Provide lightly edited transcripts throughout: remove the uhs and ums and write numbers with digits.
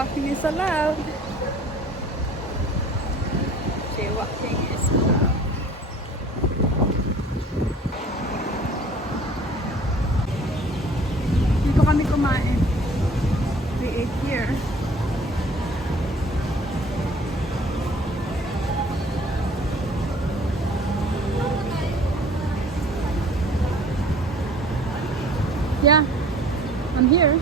Jaywalking is allowed. Jaywalking is allowed. Dito kami kumain. We ate here. Yeah, I'm here.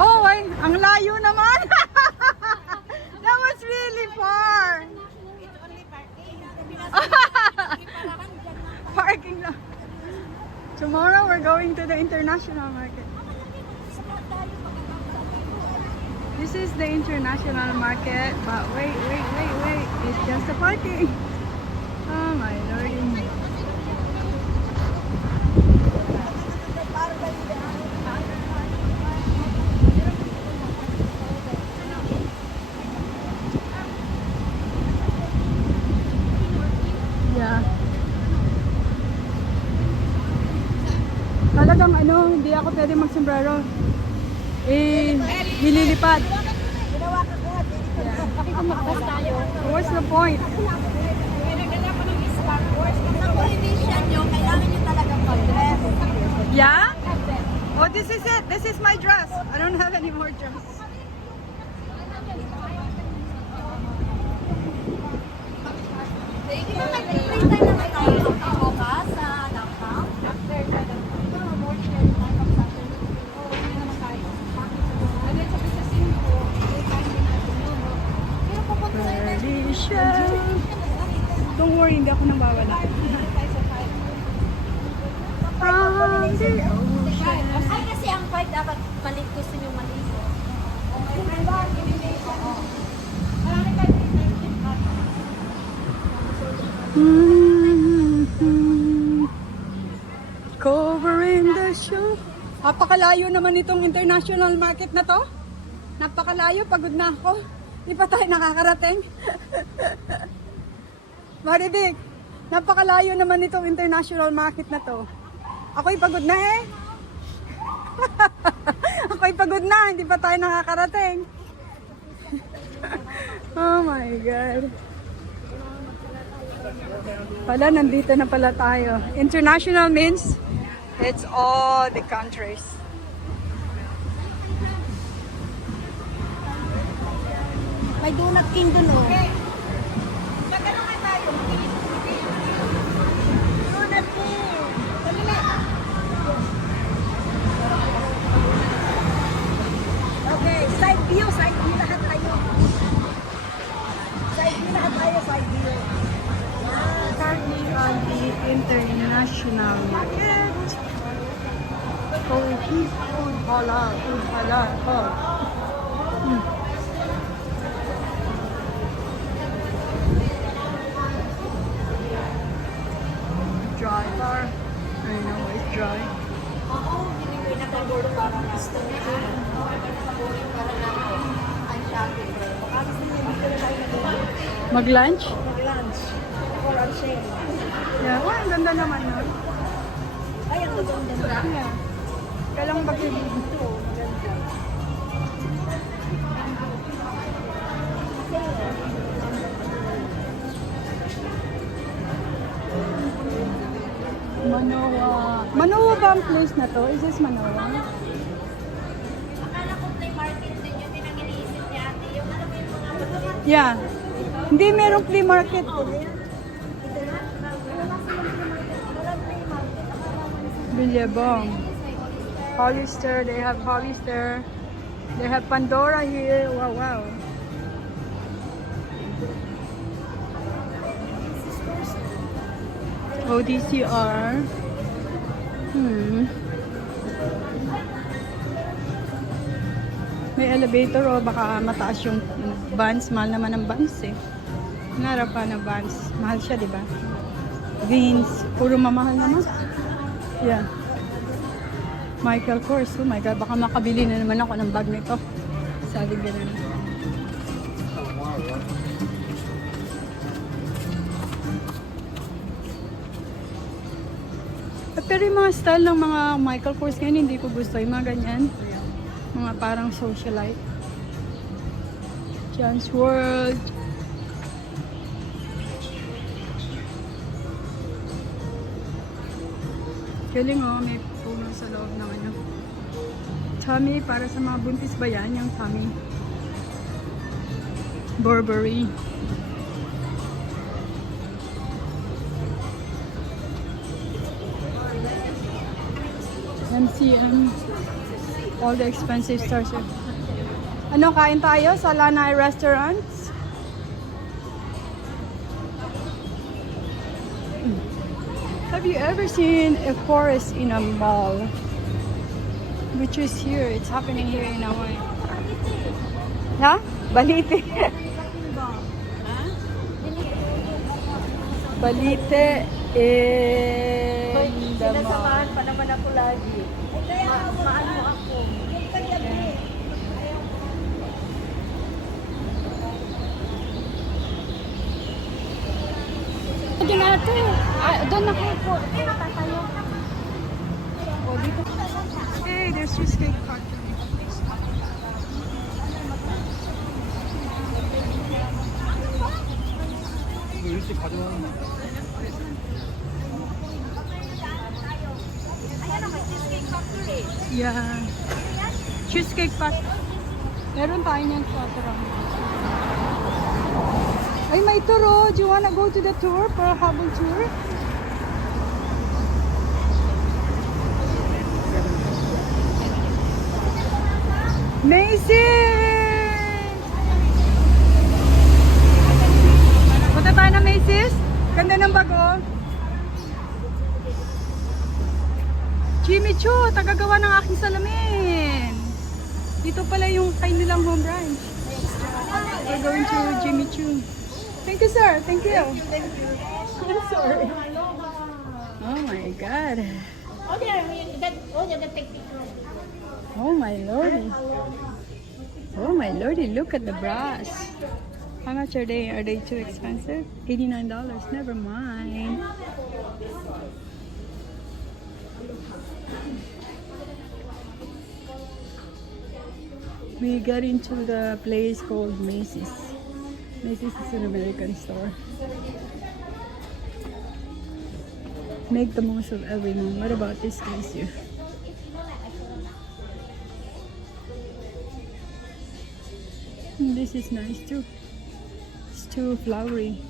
Oh, ay, ang layo naman. That was really far. Parking lang. Tomorrow we're going to the international market. This is the international market, but wait. It's just a parking. Oh my lord. Yeah. Talagang hindi ako pwede mag-sombrero. Nililipad. What's the point? Yeah? Oh, this is it. This is my dress. I don't have any more dress. Don't worry, hindi ako nang bawala. Ay, kasi ang fight dapat balik gusto nyo maligo. Covering the show. Napakalayo naman itong international market na to. Napakalayo, pagod na ako. Hindi pa tayo nakakarating. Maribig, napakalayo naman itong international market na to. Ako'y pagod na eh. Ako'y pagod na, hindi pa tayo nakakarating. Oh my God. Pala, nandito na pala tayo. International means it's all the countries. May donut king dun oh. Magkano nga tayo? Donut king. Okay, side view lahat tayo. Side view. Currently on the international market. Food halal. Oh. Dry bar. I know it's dry. Oo, hindi ko pinagagolo para gusto nito. Para na ang shopping. Baka gusto niya dito na tayo Mag-lunch? mag-lunch. For on sale. Yeah, ang ganda naman nun. Ay, ang ganda. Yeah. Kailang mag-ibig. Ito, maganda. Manoa. Manoa ba ang place na to? Is this Manoa? Akala ko play market din yun. Din ang iniisip ni ate. Yung alam mo yung mga Yeah. Hindi merong flea market. Billabong. Hollister. They have Hollister. They have Pandora here. Wow. ODCR. May elevator o baka mataas yung Vans. Mahal naman ang Vans eh. Narap pa na Vans. Mahal siya, di ba? Vans. Puro mamahal naman. Yeah. Michael Kors. Oh my God. Baka makabili na naman ako ng bag nito. Sabi ganun. Pero yung mga style ng mga Michael Kors ngayon, hindi ko gusto. Yung mga ganyan. Mga parang socialite. John's World. Galing oh, may puno sa loob ng ano. Tummy, para sa mga buntis ba yan? Yung tummy. Burberry. MCM. All the expensive stores. Ano, kain tayo sa Lanai Restaurants? Have you ever seen a forest in a mall? Which is here. It's happening here in Hawaii. Ha? Balite. Balite in the mall. Sinasamahan pa naman ako lagi. Maano ako. Doon natin. Doon na kayo po. Tatayo. O, dito. Hey, there's cheesecake factory. 일찍 가져가는 Ayan naman, cheesecake factory. Yeah. Cheesecake factory. Meron tayo niyan sa restaurant. Ay, may tour oh. Do you wanna go to the tour for a habang tour? Macy's! Punta tayo na Macy's. Ganda ng bago. Jimmy Choo, tagagawa ng aking salamin. Dito pala yung kay nilang home branch. We're going to Jimmy Choo. Thank you, sir. Thank you. Thank you. I'm sorry. Oh my God. Oh, they're gonna take picture. Oh my lordy. Oh my lordy, look at the bras. How much are they? Are they too expensive? $89. Never mind. We got into the place called Macy's. Macy's is an American store. Make the most of every moment. What about this place here? This is nice too. It's too flowery.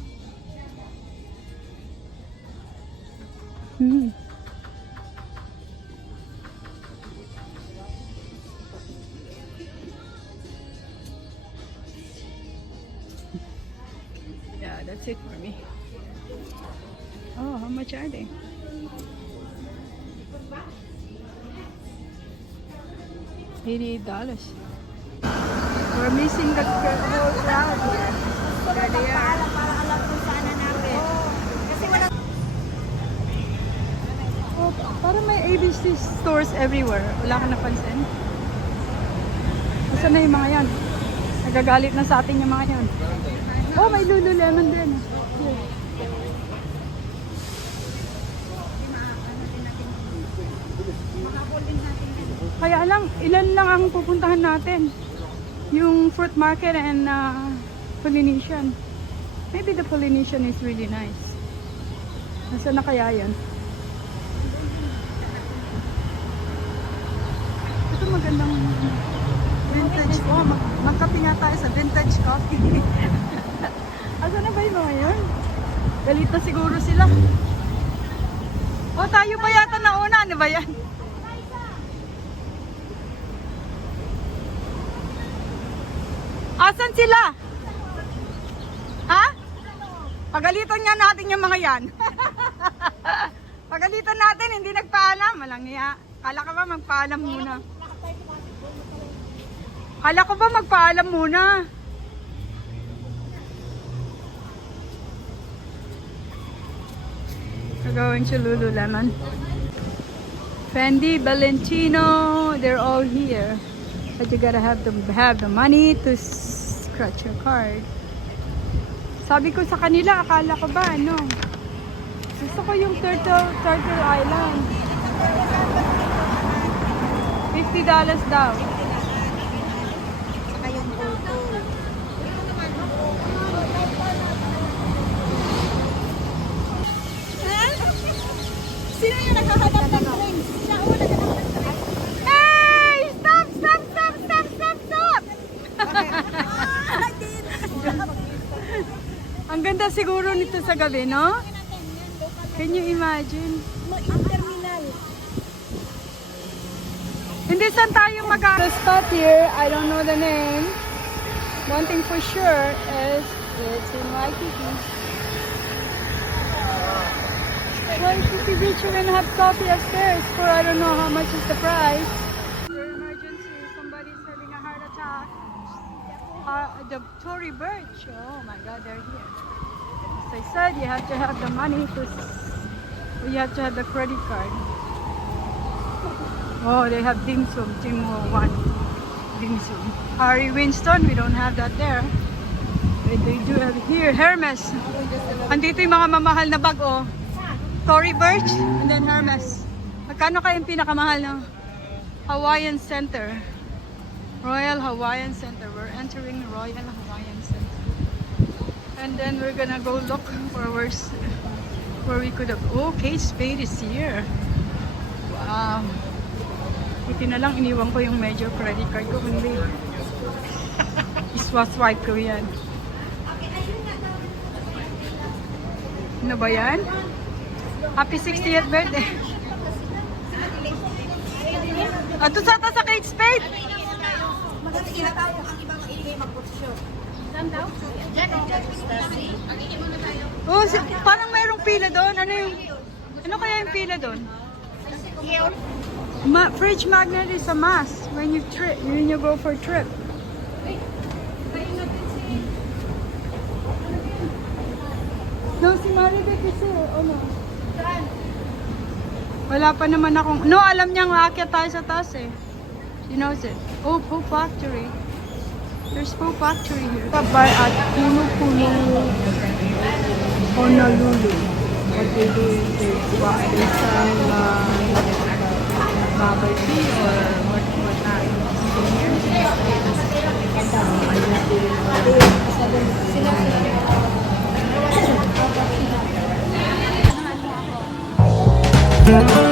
Yeah, that's it for me. Oh, how much are they? $88. We're missing the whole crowd here. There they are. Para alam kung saan na namin. Kasi wala. Oh, parang may ABC stores everywhere. Wala kang napansin? Nasaan na yung mga yan? Nagagalit na sa atin yung mga yan. Oh, may Lululemon din. Here. Kaya lang, ilan lang ang pupuntahan natin. Yung fruit market and Polynesian. Maybe the Polynesian is really nice. Nasaan na kaya yan? Ito magandang vintage. Oh, magkape nga tayo sa vintage coffee. Asan na ba yung mga yun? Galit na siguro sila. Oh, tayo pa yata nauna. Ano ba yan? Asan sila? Ha? Pagalitan nga natin yung mga yan. Pagalitan natin, hindi nagpaalam. Walang niya. Kala ka ba magpaalam muna? Kala ko ba magpaalam muna? We're going to Lululemon. Fendi, Valentino, they're all here. But you gotta have the money to scratch your card. Sabi ko sa kanila, akala ko ba ano? Gusto ko yung Turtle Island. $50 daw. ganda siguro nito sa gabi, no? Can you imagine? Terminal. Hindi saan tayo The spot here, I don't know the name. One thing for sure is it's in Waikiki. Waikiki Beach, we're gonna have coffee upstairs for I don't know how much is the price. Your emergency, somebody's having a heart attack. The Tory Birch, oh my god, they're here. As I said, you have to have the money you have to have the credit card. Oh, they have dim sum, Tim Ho Wan. Dim sum. Harry Winston, we don't have that there. They do have here. Hermes. Andito yung mga mamahal na bag, oh. Tory Burch and then Hermes. Magkano kaya yung pinakamahal ng Hawaiian Center? Royal Hawaiian Center. We're entering Royal Hawaiian Center. And then we're gonna go look for where we could have. Oh, Kate Spade is here. Wow. Buti na lang iniwan ko yung major credit card ko. Kundi iswa-swipe ko yan. Ano ba yan? Happy 60th birthday. Ato sa Kate Spade. Magkakila tayo ang ibang iligay magposisyon. Saan daw? Oh, parang mayroong pila doon. Ano kaya yung pila doon? Fridge magnet is a must when you go for a trip. No, si Maribek is here. Oh no. Wala pa naman akong... No, alam niyang aakyat tayo sa taas eh. She knows it. Oh, Pope Factory. There's Pope Factory here. By at Puno, Honolulu. What they do is they sell bubble tea or whatnot. Sila.